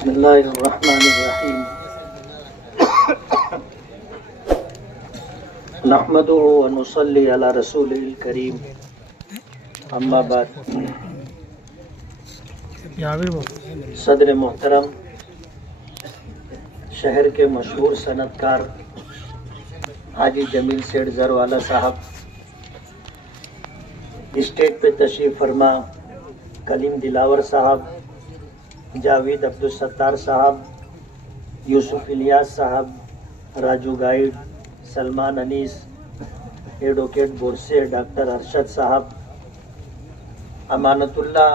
बिस्मिल्लाहिर्रहमानिर्रहीम। नहमदुहु व नुसल्ली अला रसूलिल करीम। अम्मा बाद। सदर मोहतरम, शहर के मशहूर सनतकार हाजी जमील सेठ जरवाला साहब, स्टेज पे तशरीफ फरमा कलीम दिलावर साहब, जावेद अब्दुल सत्तार साहब, यूसुफ इलियास साहब, Raju guide, Salman Anees, advocate Borse, doctor Arshad साहब, अमानतुल्ला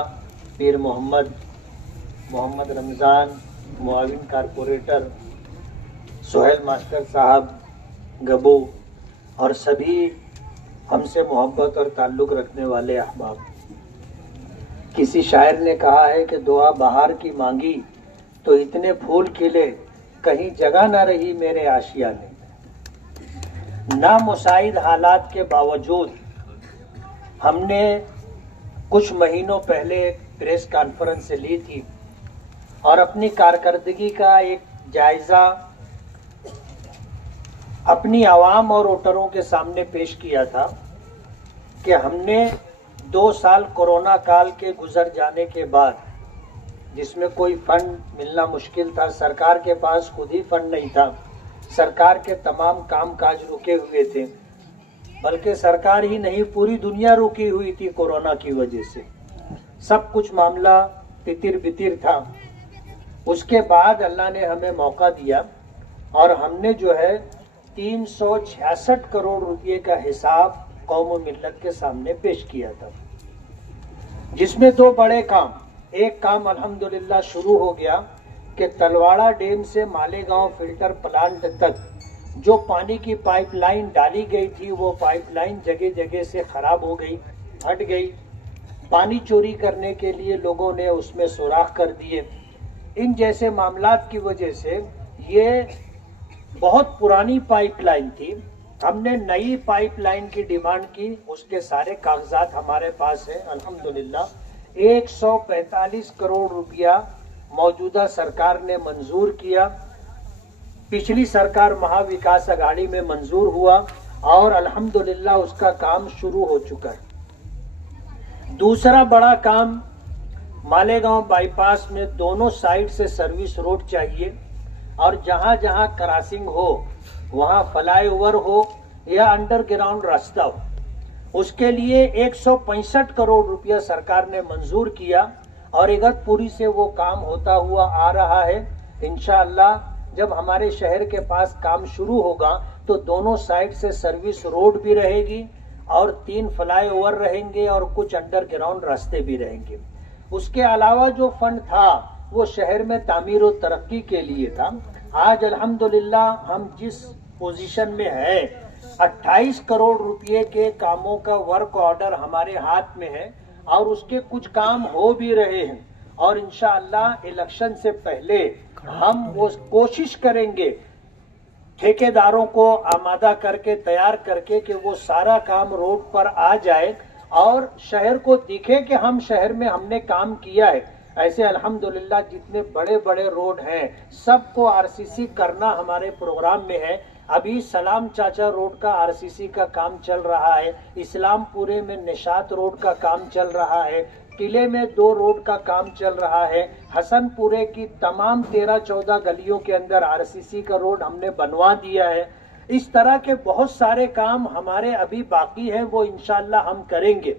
पीर मोहम्मद, मोहम्मद रमज़ान, मुआविन कारपोरेटर, सोहेल मास्टर साहब, गबू और सभी हमसे मोहब्बत और ताल्लुक़ रखने वाले अहबाब। किसी शायर ने कहा है कि दुआ बहार की मांगी तो इतने फूल खिले, कहीं जगह ना रही मेरे आशियाने। नामुसाइद हालात के बावजूद हमने कुछ महीनों पहले एक प्रेस कॉन्फ्रेंस ली थी और अपनी कारकर्दगी का एक जायजा अपनी आवाम और वोटरों के सामने पेश किया था कि हमने 2 साल कोरोना काल के गुजर जाने के बाद, जिसमें कोई फंड मिलना मुश्किल था, सरकार के पास खुद ही फंड नहीं था, सरकार के तमाम कामकाज रुके हुए थे, बल्कि सरकार ही नहीं पूरी दुनिया रुकी हुई थी कोरोना की वजह से। सब कुछ मामला तितिर बितिर था। उसके बाद अल्लाह ने हमें मौका दिया और हमने जो है 366 करोड़ रुपए का हिसाब कौम व मिल्लत के सामने पेश किया था, जिसमें 2 बड़े काम। एक काम अल्हम्दुलिल्लाह शुरू हो गया कि तलवाड़ा डैम से मालेगांव फिल्टर प्लांट तक जो पानी की पाइपलाइन डाली गई थी, वो पाइपलाइन जगह जगह से खराब हो गई, फट गई। पानी चोरी करने के लिए लोगों ने उसमें सुराख कर दिए। इन जैसे मामलात की वजह से ये बहुत पुरानी पाइपलाइन थी। हमने नई पाइपलाइन की डिमांड की, उसके सारे कागजात हमारे पास है अल्हम्दुलिल्लाह। 145 करोड़ रुपया मौजूदा सरकार ने मंजूर किया, पिछली सरकार महाविकास अघाड़ी में मंजूर हुआ और अल्हम्दुलिल्लाह उसका काम शुरू हो चुका है। दूसरा बड़ा काम, मालेगांव बाईपास में दोनों साइड से सर्विस रोड चाहिए और जहां जहां क्रॉसिंग हो वहां फ्लाईओवर हो या अंडरग्राउंड रास्ता हो। उसके लिए 165 करोड़ रुपया सरकार ने मंजूर किया और इगतपुरी से वो काम होता हुआ आ रहा है। इंशाअल्लाह जब हमारे शहर के पास काम शुरू होगा तो दोनों साइड से सर्विस रोड भी रहेगी और 3 फ्लाईओवर रहेंगे और कुछ अंडरग्राउंड रास्ते भी रहेंगे। उसके अलावा जो फंड था वो शहर में तामीर और तरक्की के लिए था। आज अल्हम्दुलिल्लाह हम जिस पोजीशन में है, 28 करोड़ रुपए के कामों का वर्क ऑर्डर हमारे हाथ में है और उसके कुछ काम हो भी रहे हैं और इंशाअल्लाह इलेक्शन से पहले हम वो कोशिश करेंगे ठेकेदारों को आमादा करके तैयार करके कि वो सारा काम रोड पर आ जाए और शहर को दिखे कि हम शहर में हमने काम किया है। ऐसे अल्हम्दुलिल्लाह जितने बड़े बड़े रोड हैं सबको आरसीसी करना हमारे प्रोग्राम में है। अभी सलाम चाचा रोड का आरसीसी का काम चल रहा है, इस्लामपुरे में निशात रोड का काम चल रहा है, टिले में 2 रोड का काम चल रहा है, हसनपुरे की तमाम 13-14 गलियों के अंदर आरसीसी का रोड हमने बनवा दिया है। इस तरह के बहुत सारे काम हमारे अभी बाकी हैं, वो इंशाअल्लाह हम करेंगे।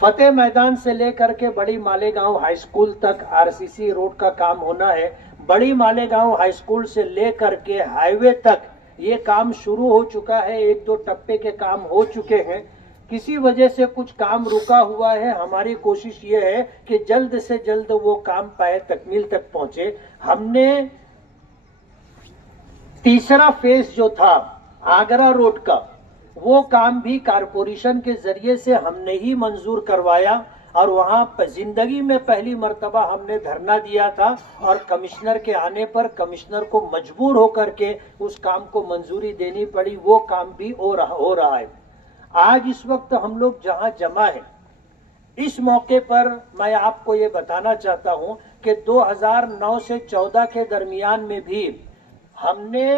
फतेह मैदान से लेकर के बड़ी मालेगांव हाई स्कूल तक आरसीसी रोड का काम होना है। बड़ी मालेगांव हाई स्कूल से लेकर के हाईवे तक ये काम शुरू हो चुका है। 1-2 टप्पे के काम हो चुके हैं। किसी वजह से कुछ काम रुका हुआ है। हमारी कोशिश ये है कि जल्द से जल्द वो काम पाए तकमील तक पहुंचे। हमने तीसरा फेज जो था आगरा रोड का, वो काम भी कारपोरेशन के जरिए से हमने ही मंजूर करवाया और वहां जिंदगी में पहली मर्तबा हमने धरना दिया था और कमिश्नर के आने पर कमिश्नर को मजबूर होकर के उस काम को मंजूरी देनी पड़ी। वो काम भी हो रहा है। आज इस वक्त हम लोग जहां जमा है, इस मौके पर मैं आपको ये बताना चाहता हूं कि 2009 से 14 के दरमियान में भी हमने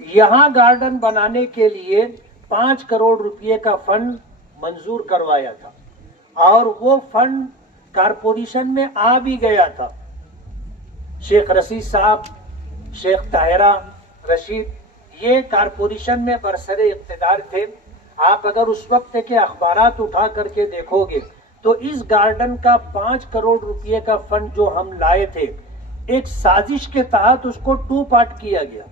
यहां गार्डन बनाने के लिए 5 करोड़ रुपए का फंड मंजूर करवाया था और वो फंड कारपोरेशन में आ भी गया था। शेख रशीद साहब, शेख ताहिरा रशीद, ये कारपोरेशन में बरसरे इख्तिदार थे। आप अगर उस वक्त के अखबारात उठा करके देखोगे तो इस गार्डन का 5 करोड़ रुपए का फंड जो हम लाए थे, एक साजिश के तहत उसको 2 पार्ट किया गया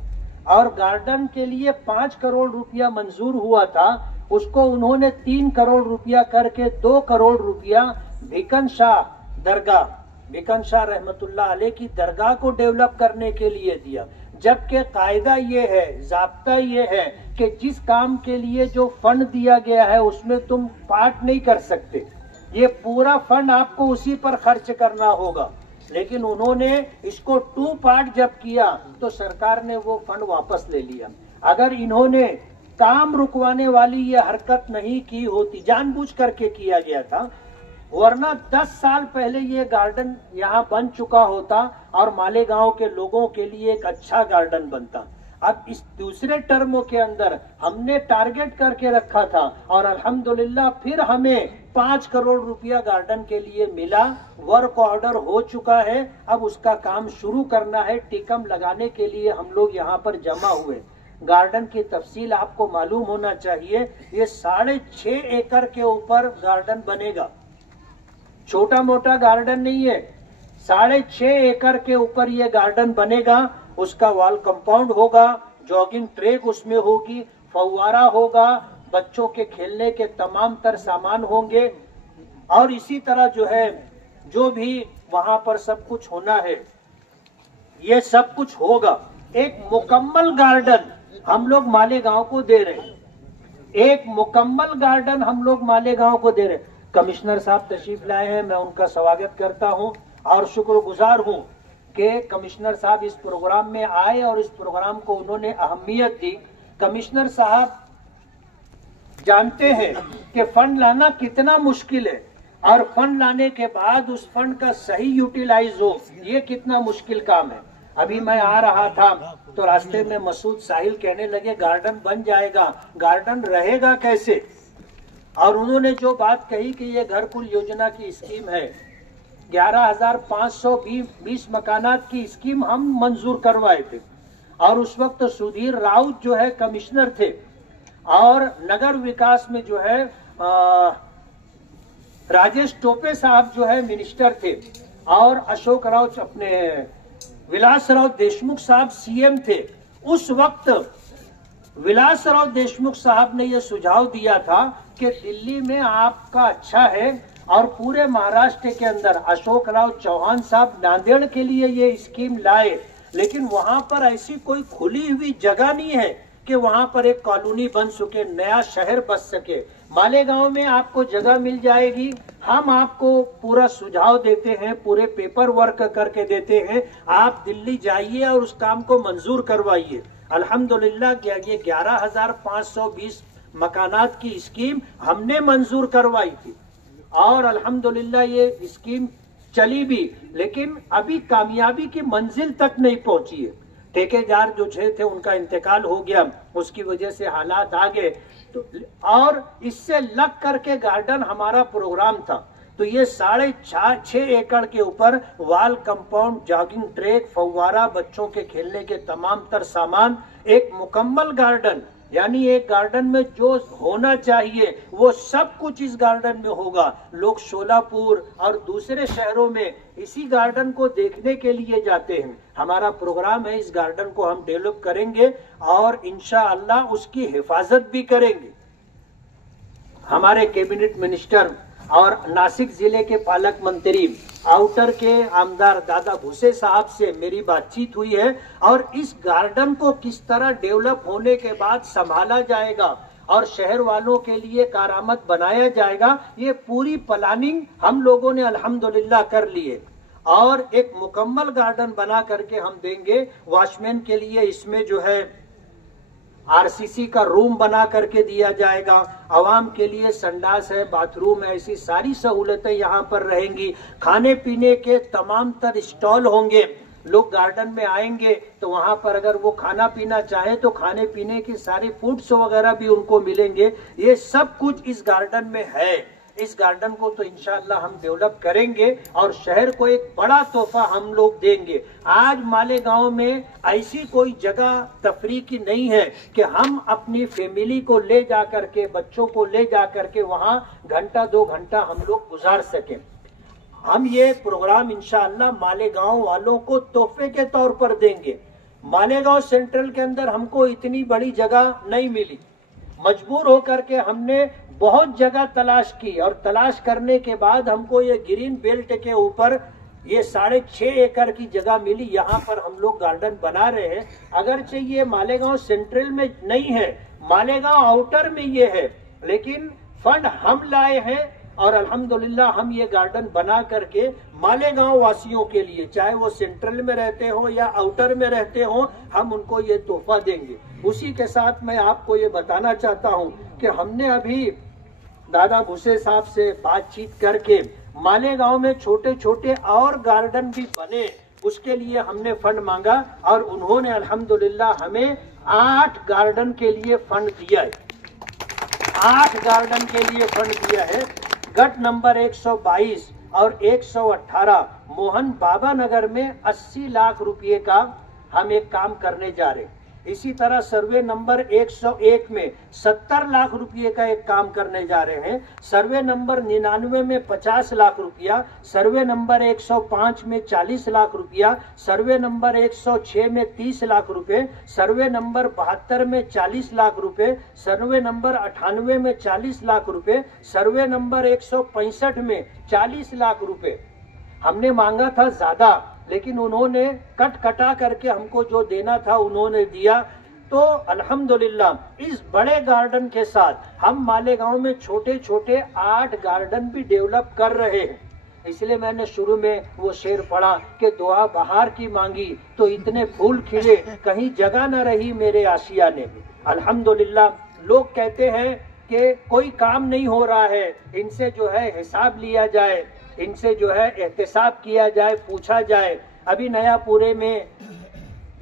और गार्डन के लिए 5 करोड़ रुपया मंजूर हुआ था, उसको उन्होंने 3 करोड़ रुपया करके 2 करोड़ रुपया भिकन शाह दरगाह, भिकन शाह रहमतुल्लाह अलैह की दरगाह को डेवलप करने के लिए दिया। जबकि कायदा ये है, जाब्ता ये है कि जिस काम के लिए जो फंड दिया गया है उसमें तुम पार्ट नहीं कर सकते, ये पूरा फंड आपको उसी पर खर्च करना होगा। लेकिन उन्होंने इसको 2 पार्ट जब किया तो सरकार ने वो फंड वापस ले लिया। अगर इन्होंने काम रुकवाने वाली ये हरकत नहीं की होती, जानबूझ करके किया गया था, वरना 10 साल पहले ये गार्डन यहाँ बन चुका होता और मालेगांव के लोगों के लिए एक अच्छा गार्डन बनता। अब इस दूसरे टर्मों के अंदर हमने टारगेट करके रखा था और अल्हम्दुलिल्लाह फिर हमें 5 करोड़ रुपया गार्डन के लिए मिला। वर्क ऑर्डर हो चुका है, अब उसका काम शुरू करना है। टिकम लगाने के लिए हम लोग यहाँ पर जमा हुए। गार्डन की तफसील आपको मालूम होना चाहिए, ये 6.5 एकड़ के ऊपर गार्डन बनेगा, छोटा मोटा गार्डन नहीं है। 6.5 एकड़ के ऊपर ये गार्डन बनेगा। उसका वॉल कंपाउंड होगा, जॉगिंग ट्रैक उसमें होगी, फव्वारा होगा, बच्चों के खेलने के तमाम तर सामान होंगे और इसी तरह जो है जो भी वहां पर सब कुछ होना है ये सब कुछ होगा। एक मुकम्मल गार्डन हम लोग मालेगांव को दे रहे हैं, एक मुकम्मल गार्डन हम लोग मालेगांव को दे रहे हैं। कमिश्नर साहब तशरीफ लाए हैं, मैं उनका स्वागत करता हूं और शुक्रगुजार हूं कि कमिश्नर साहब इस प्रोग्राम में आए और इस प्रोग्राम को उन्होंने अहमियत दी। कमिश्नर साहब जानते हैं कि फंड लाना कितना मुश्किल है और फंड लाने के बाद उस फंड का सही यूटिलाइज हो, ये कितना मुश्किल काम है। अभी मैं आ रहा था तो रास्ते में मसूद साहिल कहने लगे गार्डन बन जाएगा, गार्डन रहेगा कैसे? और उन्होंने जो बात कही कि ये घरकुल योजना की स्कीम है, 11,520 मकानात की स्कीम हम मंजूर करवाए थे और उस वक्त सुधीर राउत जो है कमिश्नर थे और नगर विकास में जो है राजेश टोपे साहब जो है मिनिस्टर थे और अशोक राव अपने विलासराव देशमुख साहब सीएम थे। उस वक्त विलासराव देशमुख साहब ने यह सुझाव दिया था कि दिल्ली में आपका अच्छा है और पूरे महाराष्ट्र के अंदर अशोक राव चौहान साहब नांदेड़ के लिए ये स्कीम लाए, लेकिन वहां पर ऐसी कोई खुली हुई जगह नहीं है कि वहां पर एक कॉलोनी बन सके, नया शहर बस सके। मालेगांव में आपको जगह मिल जाएगी, हम आपको पूरा सुझाव देते हैं, पूरे पेपर वर्क करके देते हैं, आप दिल्ली जाइए और उस काम को मंजूर करवाइए। अल्हम्दुलिल्लाह ये 11,520 मकानात की स्कीम हमने मंजूर करवाई थी और अल्हम्दुलिल्लाह ये स्कीम चली भी, लेकिन अभी कामयाबी की मंजिल तक नहीं पहुंची है। ठेकेदार जो थे उनका इंतकाल हो गया, उसकी वजह से हालात आ गए तो, और इससे लग करके गार्डन हमारा प्रोग्राम था। तो ये 6.5 एकड़ के ऊपर वाल कंपाउंड, जॉगिंग ट्रैक, फव्वारा, बच्चों के खेलने के तमाम तर सामान, एक मुकम्मल गार्डन, यानी एक गार्डन में जो होना चाहिए वो सब कुछ इस गार्डन में होगा। लोग शोलापुर और दूसरे शहरों में इसी गार्डन को देखने के लिए जाते हैं। हमारा प्रोग्राम है इस गार्डन को हम डेवलप करेंगे और इंशाअल्लाह उसकी हिफाजत भी करेंगे। हमारे कैबिनेट मिनिस्टर और नासिक जिले के पालक मंत्री आउटर के आमदार दादा भूसे साहब से मेरी बातचीत हुई है और इस गार्डन को किस तरह डेवलप होने के बाद संभाला जाएगा और शहर वालों के लिए कारामद बनाया जाएगा, ये पूरी प्लानिंग हम लोगों ने अल्हम्दुलिल्लाह कर ली है और एक मुकम्मल गार्डन बना करके हम देंगे। वॉचमैन के लिए इसमें जो है आरसीसी का रूम बना करके दिया जाएगा, आवाम के लिए संडास है, बाथरूम है, ऐसी सारी सहूलतें यहाँ पर रहेंगी। खाने पीने के तमाम तर स्टॉल होंगे। लोग गार्डन में आएंगे तो वहां पर अगर वो खाना पीना चाहे तो खाने पीने की सारी फूड्स वगैरह भी उनको मिलेंगे। ये सब कुछ इस गार्डन में है। इस गार्डन को तो इंशाअल्लाह हम डेवलप करेंगे और शहर को एक बड़ा तोहफा हम लोग देंगे। आज मालेगांव में ऐसी कोई जगह तफरीह की नहीं है कि हम अपनी फैमिली को ले जा करके, बच्चों को ले जा करके वहां घंटा 2 घंटा हम लोग गुजार सकें। हम ये प्रोग्राम इंशाअल्लाह मालेगांव वालों को तोहफे के तौर पर देंगे। मालेगांव सेंट्रल के अंदर हमको इतनी बड़ी जगह नहीं मिली, मजबूर होकर के हमने बहुत जगह तलाश की और तलाश करने के बाद हमको ये ग्रीन बेल्ट के ऊपर ये 6.5 एकड़ की जगह मिली। यहाँ पर हम लोग गार्डन बना रहे हैं। अगरचे ये मालेगांव सेंट्रल में नहीं है, मालेगांव आउटर में ये है, लेकिन फंड हम लाए हैं और अल्हम्दुलिल्लाह हम ये गार्डन बना करके मालेगांव वासियों के लिए, चाहे वो सेंट्रल में रहते हो या आउटर में रहते हो, हम उनको ये तोहफा देंगे। उसी के साथ मैं आपको ये बताना चाहता हूँ कि हमने अभी दादा भूसे साहब से बातचीत करके मालेगांव में छोटे छोटे और गार्डन भी बने, उसके लिए हमने फंड मांगा और उन्होंने अल्हम्दुलिल्लाह हमें 8 गार्डन के लिए फंड दिया है। 8 गार्डन के लिए फंड दिया है। गट नंबर 122 और 118 मोहन बाबा नगर में 80 लाख रुपए का हम एक काम करने जा रहे हैं। इसी तरह सर्वे नंबर 101 में 70 लाख रुपए का एक काम करने जा रहे हैं। सर्वे नंबर 99 में 50 लाख रुपया, सर्वे नंबर 105 में 40 लाख रुपया, सर्वे नंबर 106 में 30 लाख रुपए, सर्वे नंबर 72 में 40 लाख रुपए, सर्वे नंबर 98 में 40 लाख रुपए, सर्वे नंबर 165 में 40 लाख रुपए। हमने मांगा था ज्यादा, लेकिन उन्होंने कटा करके हमको जो देना था उन्होंने दिया। तो अल्हम्दुलिल्लाह इस बड़े गार्डन के साथ हम मालेगांव में छोटे छोटे 8 गार्डन भी डेवलप कर रहे हैं। इसलिए मैंने शुरू में वो शेर पढ़ा कि दुआ बहार की मांगी तो इतने फूल खिले, कहीं जगह न रही मेरे आशियाने में। अल्हम्दुलिल्लाह लोग कहते हैं कि कोई काम नहीं हो रहा है, इनसे जो है हिसाब लिया जाए, इनसे जो है एहतसाब किया जाए, पूछा जाए। अभी नयापुरे में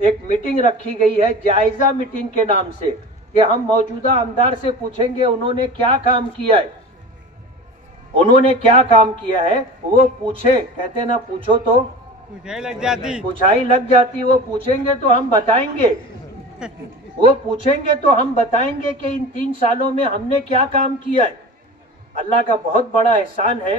एक मीटिंग रखी गई है जायजा मीटिंग के नाम से कि हम मौजूदा आमदार से पूछेंगे उन्होंने क्या काम किया है, उन्होंने क्या काम किया है। वो पूछे, कहते ना पूछो तो पूछाई लग जाती। वो पूछेंगे तो हम बताएंगे, वो पूछेंगे तो हम बताएंगे कि इन 3 सालों में हमने क्या काम किया है। अल्लाह का बहुत बड़ा एहसान है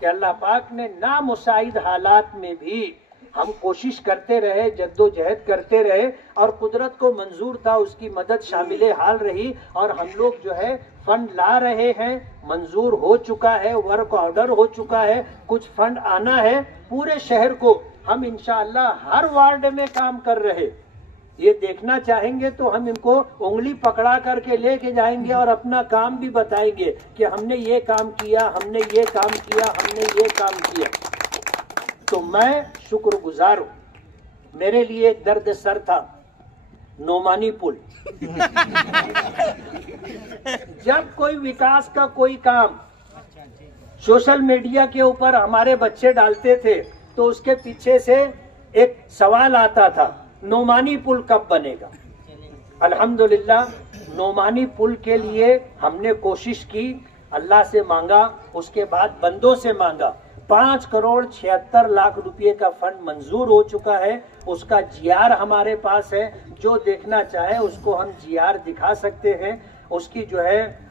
कि अल्लाह पाक ने नामुसाइद हालात में भी हम कोशिश करते रहे, जद्दोजहद करते रहे और कुदरत को मंजूर था, उसकी मदद शामिल हाल रही और हम लोग जो है फंड ला रहे हैं। मंजूर हो चुका है, वर्क ऑर्डर हो चुका है, कुछ फंड आना है। पूरे शहर को हम इंशाअल्लाह हर वार्ड में काम कर रहे। ये देखना चाहेंगे तो हम इनको उंगली पकड़ा करके लेके जाएंगे और अपना काम भी बताएंगे कि हमने ये काम किया, हमने ये काम किया, हमने ये काम किया। तो मैं शुक्रगुजार हूँ। मेरे लिए एक दर्द सर था नोमानी पुल। जब कोई विकास का कोई काम सोशल मीडिया के ऊपर हमारे बच्चे डालते थे तो उसके पीछे से एक सवाल आता था, नोमानी पुल कब बनेगा। अल्हम्दुलिल्लाह नोमानी पुल के लिए हमने कोशिश की, अल्लाह से मांगा, उसके बाद बंदों से मांगा। 5,76,00,000 रुपए का फंड मंजूर हो चुका है। उसका जीआर हमारे पास है, जो देखना चाहे उसको हम जीआर दिखा सकते हैं। उसकी जो है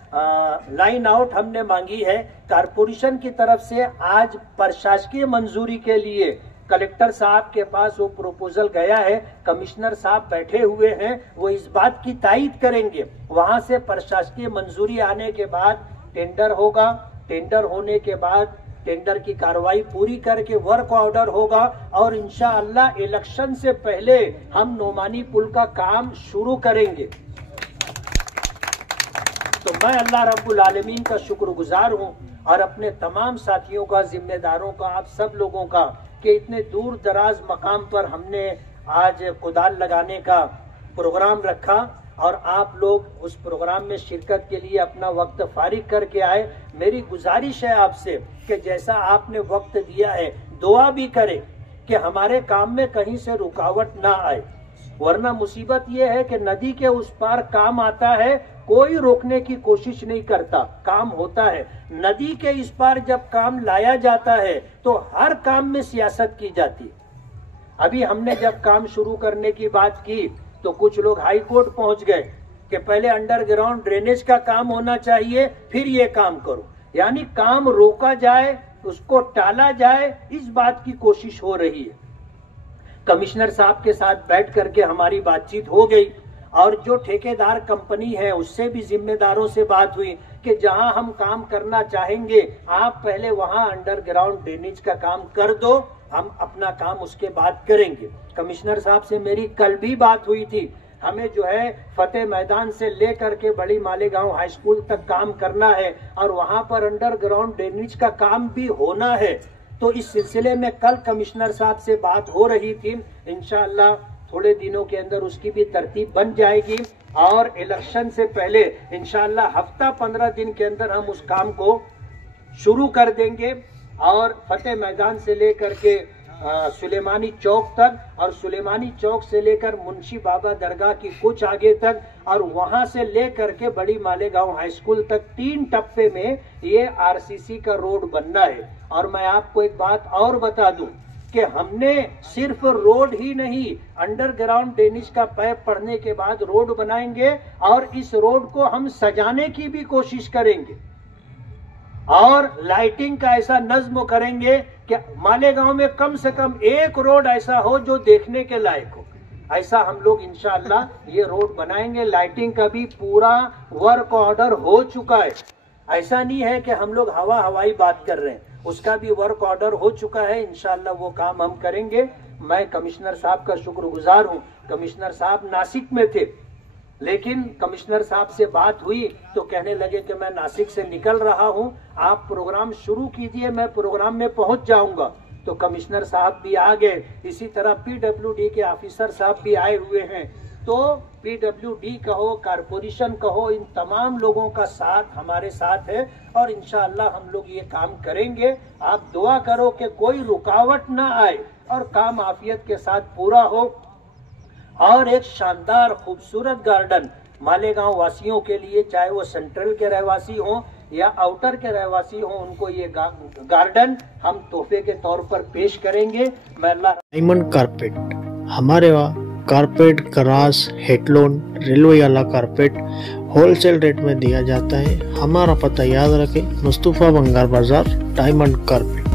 लाइन आउट हमने मांगी है कारपोरेशन की तरफ से। आज प्रशासकीय मंजूरी के लिए कलेक्टर साहब के पास वो प्रपोजल गया है, कमिश्नर साहब बैठे हुए हैं, वो इस बात की तायीद करेंगे। वहां से प्रशासकीय मंजूरी आने के बाद टेंडर होगा, टेंडर होने के बाद टेंडर की कार्रवाई पूरी करके वर्क ऑर्डर होगा और इंशाअल्लाह इलेक्शन से पहले हम नोमानी पुल का काम शुरू करेंगे। तो मैं अल्लाह रब्बुल आलमीन का शुक्रगुजार हूँ और अपने तमाम साथियों का, जिम्मेदारों का, आप सब लोगों का कि इतने दूर दराज मकाम पर हमने आज कुदाल लगाने का प्रोग्राम रखा और आप लोग उस प्रोग्राम में शिरकत के लिए अपना वक्त फारिग करके आए। मेरी गुजारिश है आपसे कि जैसा आपने वक्त दिया है, दुआ भी करें कि हमारे काम में कहीं से रुकावट ना आए, वरना मुसीबत यह है कि नदी के उस पार काम आता है, कोई रोकने की कोशिश नहीं करता, काम होता है। नदी के इस पार जब काम लाया जाता है तो हर काम में सियासत की जाती है। अभी हमने जब काम शुरू करने की बात की तो कुछ लोग हाई कोर्ट पहुंच गए कि पहले अंडरग्राउंड ड्रेनेज का काम होना चाहिए, फिर ये काम करो। यानी काम रोका जाए, उसको टाला जाए, इस बात की कोशिश हो रही है। कमिश्नर साहब के साथ बैठ करके हमारी बातचीत हो गई और जो ठेकेदार कंपनी है उससे भी जिम्मेदारों से बात हुई कि जहां हम काम करना चाहेंगे आप पहले वहां अंडरग्राउंड ड्रेनेज का काम कर दो, हम अपना काम उसके बाद करेंगे। कमिश्नर साहब से मेरी कल भी बात हुई थी। हमें जो है फतेह मैदान से लेकर के बड़ी मालेगांव हाई स्कूल तक काम करना है और वहां पर अंडरग्राउंड ड्रेनेज का काम भी होना है। तो इस सिलसिले में कल कमिश्नर साहब से बात हो रही थी। इंशाअल्लाह थोड़े दिनों के अंदर उसकी भी तरतीब बन जाएगी और इलेक्शन से पहले इंशाअल्लाह हफ्ता 15 दिन के अंदर हम उस काम को शुरू कर देंगे और फतेह मैदान से लेकर के सुलेमानी चौक तक और सुलेमानी चौक से लेकर मुंशी बाबा दरगाह की कुछ आगे तक और वहां से लेकर के बड़ी मालेगांव हाई स्कूल तक 3 टप्पे में ये आरसीसी का रोड बनना है। और मैं आपको एक बात और बता दूं कि हमने सिर्फ रोड ही नहीं, अंडरग्राउंड ड्रेनेज का पाइप पड़ने के बाद रोड बनाएंगे और इस रोड को हम सजाने की भी कोशिश करेंगे और लाइटिंग का ऐसा नज्म करेंगे कि मालेगांव में कम से कम एक रोड ऐसा हो जो देखने के लायक हो। ऐसा हम लोग इंशाअल्लाह ये रोड बनाएंगे। लाइटिंग का भी पूरा वर्क ऑर्डर हो चुका है। ऐसा नहीं है कि हम लोग हवाई बात कर रहे हैं, उसका भी वर्क ऑर्डर हो चुका है। इंशाअल्लाह वो काम हम करेंगे। मैं कमिश्नर साहब का शुक्रगुजार हूँ। कमिश्नर साहब नासिक में थे, लेकिन कमिश्नर साहब से बात हुई तो कहने लगे कि मैं नासिक से निकल रहा हूं, आप प्रोग्राम शुरू कीजिए, मैं प्रोग्राम में पहुंच जाऊंगा। तो कमिश्नर साहब भी आ गए, इसी तरह पीडब्ल्यूडी के ऑफिसर साहब भी आए हुए हैं। तो पीडब्ल्यूडी कहो, कारपोरेशन कहो, इन तमाम लोगों का साथ हमारे साथ है और इंशाअल्लाह हम लोग ये काम करेंगे। आप दुआ करो कि कोई रुकावट ना आए और काम आफियत के साथ पूरा हो और एक शानदार खूबसूरत गार्डन मालेगांव वासियों के लिए, चाहे वो सेंट्रल के रहवासी हों या आउटर के रहवासी हों, उनको ये गार्डन हम तोहफे के तौर पर पेश करेंगे। मैं डायमंड कारपेट, हमारे वहाँ कारपेट, ग्रास, हेडलोन, रेलवे वाला कारपेट होलसेल रेट में दिया जाता है। हमारा पता याद रखें, मुस्तफा बंगार बाजार, डायमंड कारपेट।